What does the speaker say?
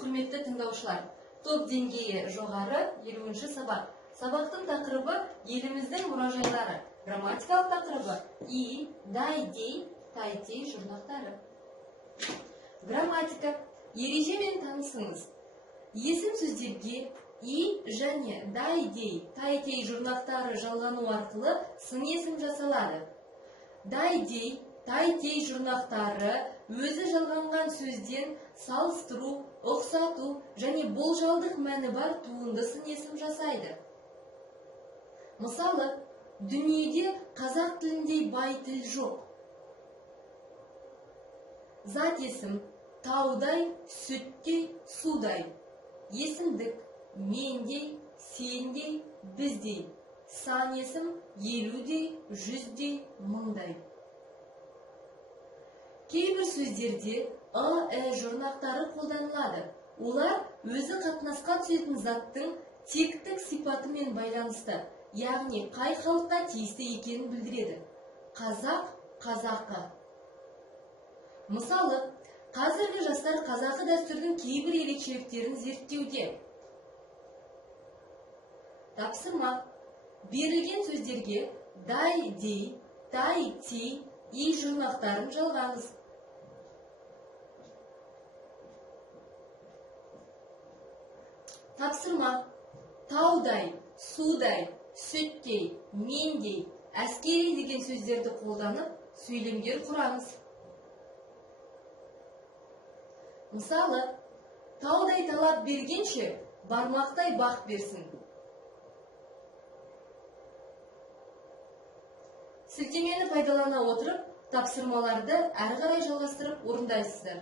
Құрметті тыңдаушылар, топ деңгейі жоғары 50-ші сабақ. Сабақтың тақырыбы еліміздің мұражайлары. Грамматикалық тақырыбы и, дай, дей, тай, тей жұрнақтары. Грамматика. Ережемен танысыңыз. Есім сөздерге и және дай, дей, тай, тей жұрнақтары жалғану арқылы сын есім жасалады. Дай, дей, тай, тей жұрнақтары өзі жалғанған сөзден салыстыру, ұқсату және болжалдық мәні бар туынды сын есім жасайды. Мысалы, дүниеде қазақ тіліндей бай тіл жоқ. Зат есім таудай, сүттей, судай. Есімдік мендей, сендей, біздей. Сан есім елудей, жүздей, мыңдай. Кейбір сөздерде жұрнақтары қолданылады. Олар өзі қатынасқа түсетін заттың тектік сипатымен байланысты, яғни қай халыққа тиісті екенін білдіреді. Қазақ, қазақы. Мысалы, қазіргі жастар қазақы дәстүрдің кейбір ерекшеліктерін зерттеуде. Тапсырма. Берілген сөздерге дай, дей, тай, тей, и жұрнақтарын жалғаңыз. Тапсырма. Таудай, судай, сүттей, мендей, әскери деген сөздерді қолданып, сөйлемдер құраңыз. Мысалы, таудай талап бергенше, бармақтай бақ берсін. Сілтемені пайдалана отырып, тапсырмаларды әрі қарай жалғастырып орындайсыздар.